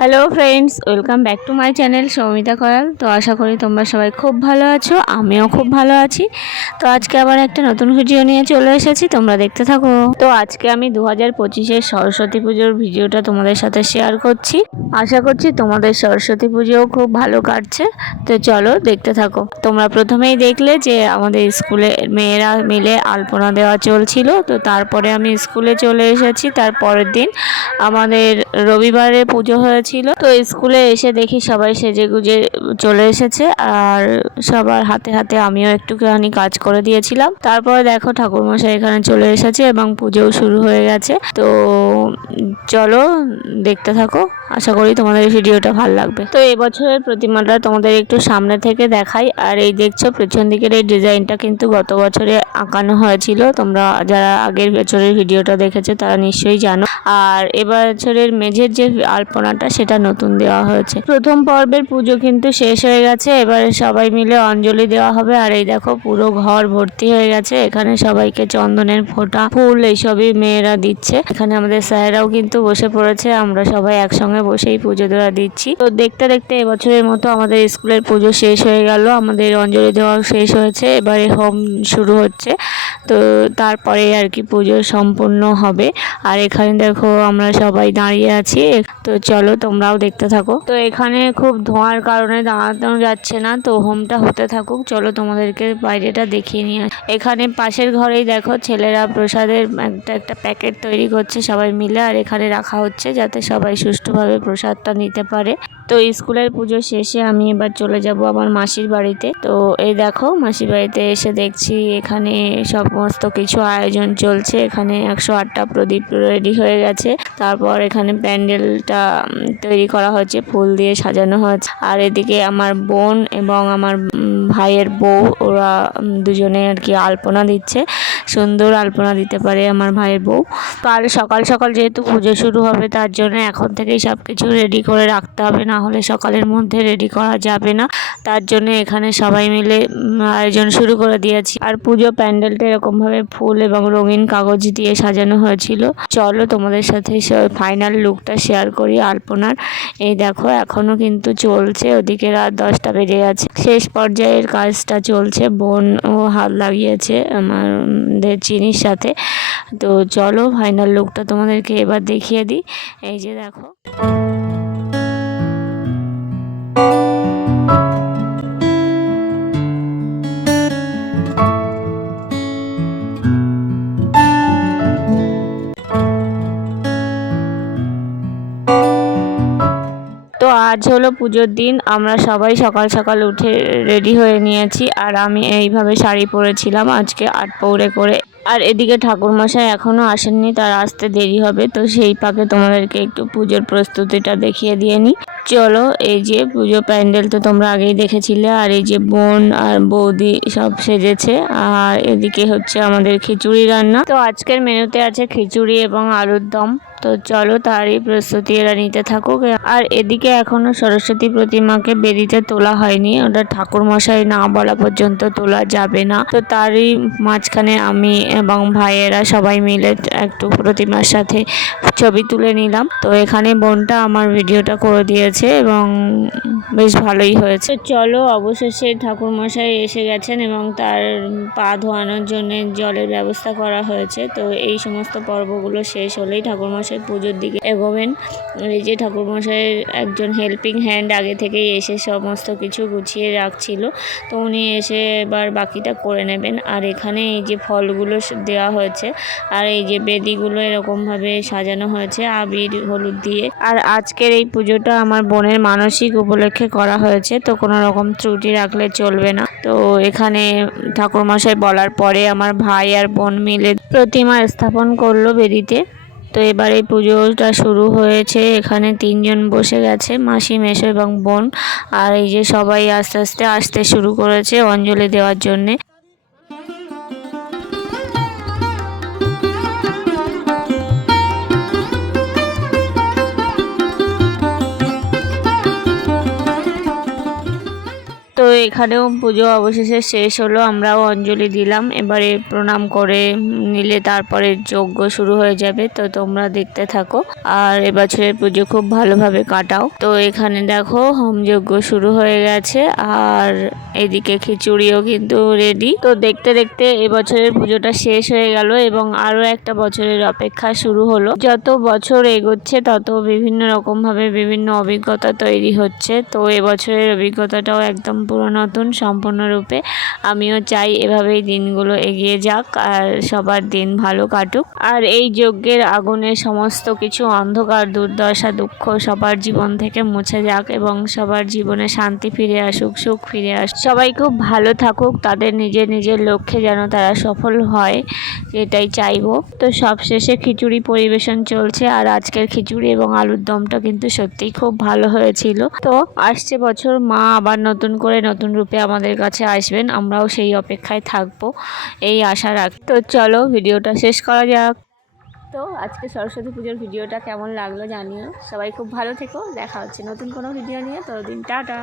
Hello friends welcome back to my channel Soumita Kayal তো আশা করি তোমরা সবাই খুব ভালো আছো, আমিও খুব ভালো আছি। তো আজকে আবার একটা নতুন ভিডিও নিয়ে চলে এসেছি, তোমরা দেখতে থাকো। তো আজকে আমি দু হাজার পঁচিশের সরস্বতী পুজোর ভিডিওটা তোমাদের সাথে শেয়ার করছি। আশা করছি তোমাদের সরস্বতী পুজোও খুব ভালো কাটছে। তো চলো দেখতে থাকো। তোমরা প্রথমেই দেখলে যে আমাদের স্কুলে মেয়েরা মিলে আলপনা দেওয়া চলছিল। তো তারপরে আমি স্কুলে চলে এসেছি। তার পরের দিন আমাদের রবিবারে পুজো হয়েছিল তো স্কুলে এসে দেখি সবাই সেজে গুজে চলে এসেছে আর সবার হাতে হাতে আমিও একটুখানি কাজ করে দিয়েছিলাম। তারপরে দেখো ঠাকুরমশাই এখানে চলে এসেছে এবং পুজোও শুরু হয়ে গেছে। তো চলো দেখতে থাকো। আশা করি তোমাদের এই ভিডিওটা ভালো লাগবে। তো এবছরের প্রতিমাটা তোমাদের একটু সামনে থেকে দেখাই। আর এই দেখছ পেছন দিকের এই ডিজাইনটা কিন্তু গত বছরে আঁকানো হয়েছিল। তোমরা যারা আগের বছরের ভিডিওটা দেখেছ, তারা নিশ্চয়ই জানো। আর এবছরের মেঝের যে আলপনাটা, সেটা নতুন দেওয়া হয়েছে। প্রথম পর্বের পুজো কিন্তু শেষ হয়ে গেছে। এবারে সবাই মিলে অঞ্জলি দেওয়া হবে। আর এই দেখো, পুরো ঘর ভর্তি হয়ে গেছে। এখানে সবাইকে চন্দনের ফোঁটা, ফুল এইসবই মেয়েরা দিচ্ছে। এখানে আমাদের স্যারেরাও কিন্তু বসে পড়েছে। আমরা সবাই একসঙ্গে বসেই পুজো দেওয়া দিচ্ছি। তো দেখতে দেখতে এবছরের মতো আমাদের স্কুলের পুজো শেষ হয়ে গেল। আমাদের অঞ্জলি দেওয়া শেষ হয়েছে। এবারে হোম শুরু হচ্ছে। তো তারপরে আর কি পুজো সম্পূর্ণ হবে। আর এখানে দেখো আমরা সবাই দাঁড়িয়ে আছি। তো চলো তোমরাও দেখতে থাকো। তো এখানে খুব ধোঁয়ার কারণে দাঁড়ানো যাচ্ছে না। তো হোমটা হতে থাকুক। চলো তোমাদেরকে বাইরেটা দেখিয়ে নিয়ে। এখানে পাশের ঘরেই দেখো ছেলেরা প্রসাদের একটা একটা প্যাকেট তৈরি করছে সবাই মিলে। আর এখানে রাখা হচ্ছে যাতে সবাই সুষ্ঠুভাবে প্রসাদটা নিতে পারে। তো স্কুলের পুজো শেষে আমি এবার চলে যাব আমার মাসির বাড়িতে। তো এই দেখো, মাসির বাড়িতে এসে দেখছি এখানে সমস্ত কিছু আয়োজন চলছে। এখানে একশো আটটা প্রদীপ রেডি হয়ে গেছে। তারপর এখানে প্যান্ডেলটা তৈরি করা হয়েছে, ফুল দিয়ে সাজানো হয়েছে। আর এদিকে আমার বোন এবং আমার ভাইয়ের বউ, ওরা দুজনে আর কি আলপনা দিচ্ছে। সুন্দর আলপনা দিতে পারে আমার ভাইয়ের বউ। কাল সকাল সকাল যেহেতু পুজো শুরু হবে, তার জন্য এখন থেকেই সব কিছু রেডি করে রাখতে হবে, না হলে সকালের মধ্যে রেডি করা যাবে না। তার জন্য এখানে সবাই মিলে আয়োজন শুরু করে দিয়েছি। আর পুজো প্যান্ডেলটা এরকমভাবে ফুল এবং রঙিন কাগজ দিয়ে সাজানো হয়েছিল। চলো তোমাদের সাথে ফাইনাল লুকটা শেয়ার করি আলপনার। এই দেখো, এখনও কিন্তু চলছে, ওদিকে রাত দশটা বেজে গেছে। শেষ পর্যায়ের কাজটা চলছে, বোন ও হাত লাগিয়েছে আমাদের চিনির সাথে। তো চলো ফাইনাল লুকটা তোমাদেরকে এবার দেখিয়ে দিই। এই যে দেখো। হলো পুজোর দিন, আমরা সবাই সকাল সকাল উঠে রেডি হয়ে নিয়েছি, আর আমি এইভাবে শাড়ি পরেছিলাম আজকে আট পৌরে করে। আর এদিকে ঠাকুরমশাই এখনও আসেননি, তার আসতে দেরি হবে, তো সেই পাকে তোমাদেরকে একটু পুজোর প্রস্তুতিটা দেখিয়ে দিয়ে নিই। চলো, এই যে পুজো প্যান্ডেল তো তোমরা আগেই দেখেছিলে, আর এই যে বোন আর বৌদি সব সেজেছে, আর এদিকে হচ্ছে আমাদের খিচুড়ি রান্না। তো আজকের মেনুতে আছে খিচুড়ি এবং আলুর দম। তো চলো তারই প্রস্তুতি, এরা নিতে থাকুক। আর এদিকে এখনও সরস্বতী প্রতিমাকে বেদিতে তোলা হয়নি, ওটা ঠাকুর মশাই না বলা পর্যন্ত তোলা যাবে না। তো তারই মাঝখানে আমি এবং ভাইয়েরা সবাই মিলে একটু প্রতিমার সাথে ছবি তুলে নিলাম। তো এখানে বোনটা আমার ভিডিওটা করে দিয়েছে এবং বেশ ভালোই হয়েছে। চলো অবশেষে ঠাকুর মশাই এসে গেছেন এবং তার পা ধোয়ানোর জন্য জলের ব্যবস্থা করা হয়েছে। তো এই সমস্ত পর্বগুলো শেষ হলেই ঠাকুরমশাই পুজোর দিকে এগোবেন। এই যে ঠাকুরমশাইয়ের একজন হেল্পিং হ্যান্ড আগে থেকেই এসে সমস্ত কিছু গুছিয়ে রাখছিল। তো উনি এসে এবার বাকিটা করে নেবেন। আর এখানে এই যে ফলগুলো দেওয়া হয়েছে, আর এই যে বেদিগুলো এরকমভাবে সাজানো হয়েছে, আবির, হলুদ দিয়ে। আর আজকের এই পুজোটা আমার বোনের মানসিক উপলক্ষে করা হয়েছে, তো কোনো রকম ত্রুটি রাখলে চলবে না। তো এখানে ঠাকুরমশাই বলার পরে আমার ভাই আর বোন মিলে প্রতিমা স্থাপন করল বেদিতে। তো এবার এই পুজোটা শুরু হয়েছে। এখানে তিনজন বসে গেছে, মাসি মেশো এবং বোন। আর এই যে সবাই আস্তে আস্তে আসতে শুরু করেছে অঞ্জলি দেওয়ার জন্যে। এখানেও পুজো অবশেষে শেষ হলো, আমরাও অঞ্জলি দিলাম। এবারে প্রণাম করে নিলে তারপরে যজ্ঞ শুরু হয়ে যাবে, তো তোমরা দেখতে থাকো। আর এবছরের পুজো খুব ভালোভাবে কাটাও। তো এখানে দেখো, হোম যজ্ঞ শুরু হয়ে গেছে, আর এদিকে খিচুড়িও কিন্তু রেডি তো দেখতে দেখতে এবছরের পুজোটা শেষ হয়ে গেল এবং আরও একটা বছরের অপেক্ষা শুরু হলো। যত বছর এগোচ্ছে, তত বিভিন্ন রকমভাবে বিভিন্ন অভিজ্ঞতা তৈরি হচ্ছে। তো এবছরের অভিজ্ঞতাটাও একদম পুরো নতুন সম্পূর্ণরূপে। আমিও চাই এভাবেই দিনগুলো এগিয়ে যাক আর সবার দিন ভালো কাটুক। আর এই যজ্ঞের আগুনে সমস্ত কিছু অন্ধকার, দুর্দশা, দুঃখ সবার জীবন থেকে মুছে যাক এবং সবার জীবনে শান্তি ফিরে আসুক, সুখ ফিরে আসুক। সবাই খুব ভালো থাকুক, তাদের নিজের নিজের লক্ষ্যে যেন তারা সফল হয়, এটাই চাইব। তো সবশেষে খিচুড়ি পরিবেশন চলছে আর আজকের খিচুড়ি এবং আলুর দমটা কিন্তু সত্যিই খুব ভালো হয়েছিল। তো আসছে বছর, মা আবার নতুন করে নতুন রূপে আমাদের কাছে আসবেন। আমরাও সেই অপেক্ষায় থাকব। এই আশা রাখ। তো চলো, ভিডিওটা শেষ করা যাক। তো আজকে সরস্বতী পুজোর ভিডিওটা কেমন লাগল জানিও। সবাই খুব ভালো থেকো। দেখা হচ্ছে নতুন কোনো ভিডিও নিয়ে। ততদিন টাটা।